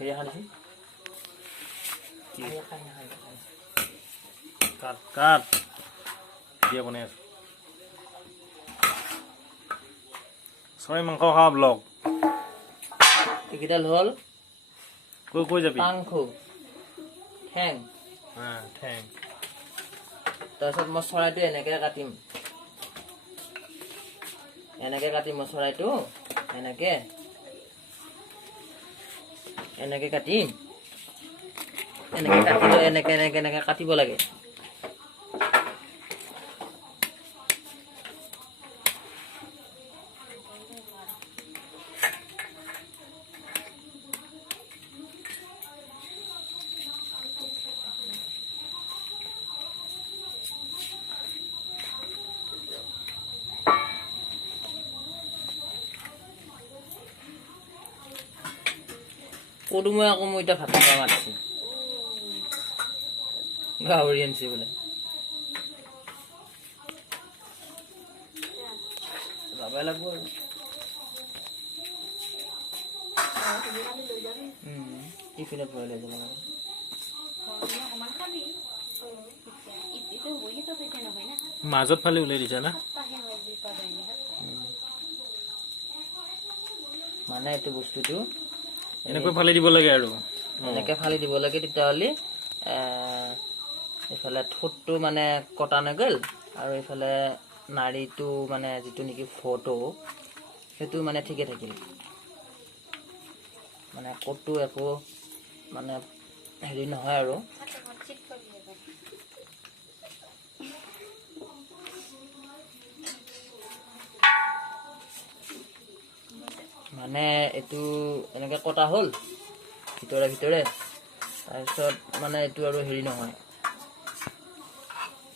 হেৰি খালি কাট কাট দিয়ে বনাই আছো চৰাই মাংস খোৱা ব্লগ এইকেইডাল হ'ল কৈ কৈ যাবি মাংস ঠেং ঠেং তাৰপিছত মই চৰাইটো এনেকৈ কাটিম মই চৰাইটো এনেকৈ কাটিম এনেকৈ কাটিব লাগে পদুমে আকৌ মই এতিয়া ভাত খাব মাতিছে গাহৰি আনিছে বোলে যাবই লাগব আৰু টিফিনত ভৰাই লৈ যাব লাগে মাজত ফালে উলাই দিছা না মানে এইটো বস্তুটো এনেকৈ ফালি দিব লাগে আৰু এনেকৈ ফালি দিব লাগে তেতিয়াহ'লে এইফালে ঠোঁটটো মানে কটা নগ'ল আৰু এইফালে নাড়ীটো মানে যিটো নেকি ফটো সেইটো মানে ঠিকে থাকিল মানে ক'তো একো মানে হেৰি নহয় আৰু মানে এইটো এনেকৈ কটা হ'ল ভিতৰে তাৰপিছত মানে এইটো আৰু হেৰি নহয়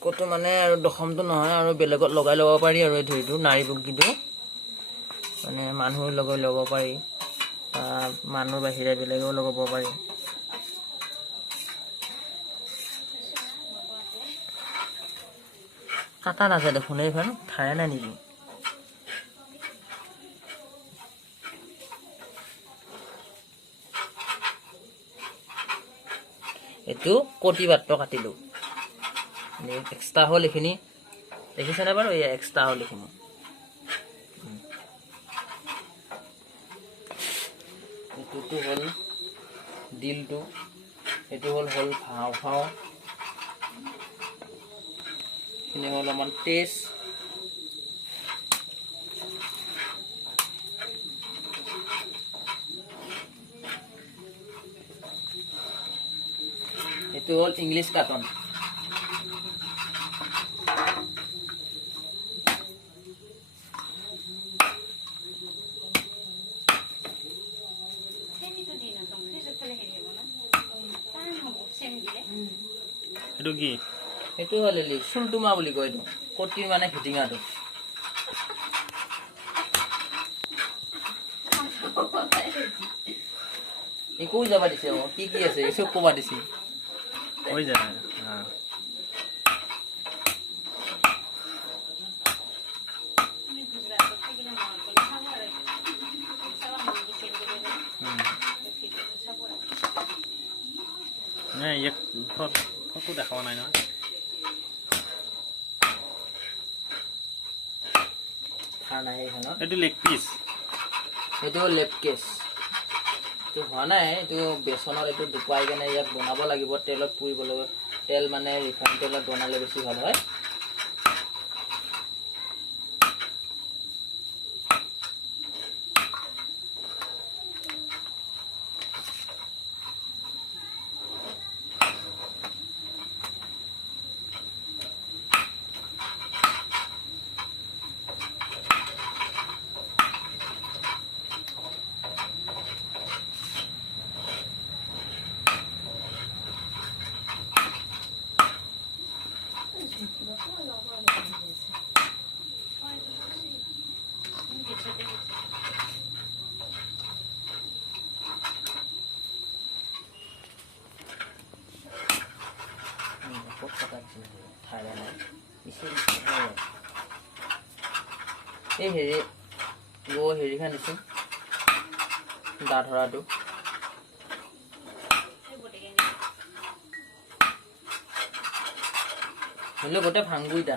ক'তো মানে আৰু দখমটো নহয় আৰু বেলেগত লগাই ল'ব পাৰি আৰু এইটো নাড়ী বুগিটো মানে মানুহৰ লগত ল'ব পাৰি বা মানুহৰ বাহিৰে বেলেগেও লগাব পাৰি কাটা নাযায় দেখোন এইখন ঠায়ে নাই নেকি এইটো কটি বাটটো কাটিলো এক্সট্ৰা হ'ল এইখিনি দেখিছেনে বাৰু এই এক্সট্ৰা হ'ল এইখিনি এইটোতো হ'ল দিলটো এইটো হ'ল ভাও এইখিনি হ'ল অলপমান তেজ এইটো হ'ল ইংলিছ কাটন এইটো কি এইটো হ'ল চুলটুমা বুলি কয় এইটো কটিৰ মানে ভিটিঙাটো একো যাবা দিছে কি আছে চব ক'বা দিছে হৈ যায় নাই ইয়াক ফটো দেখাব নাই নহয় এইটো লেগ পিচ এইটো লেগ কেছ এইটো হোৱা নাই এইটো বেচনত এইটো ডুবাই কেনে ইয়াক বনাব লাগিব তেলত পুৰিব লাগিব তেল মানে ৰিফাইন তেলত বনালে বেছি ভাল হয় এই হেৰি খান্দিছো দা ধৰাটো হলে গোটে ভাঙ্গুইটা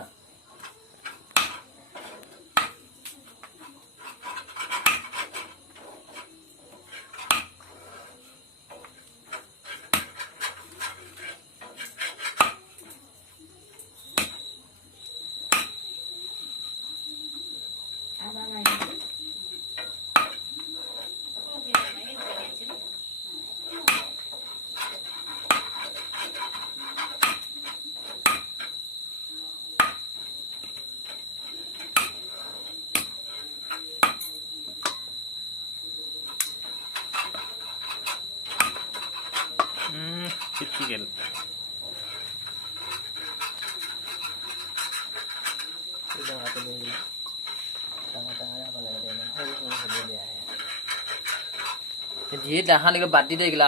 চিটকি গেল দিয়ে দেখা নাকি বাদ দি দে এইগিলা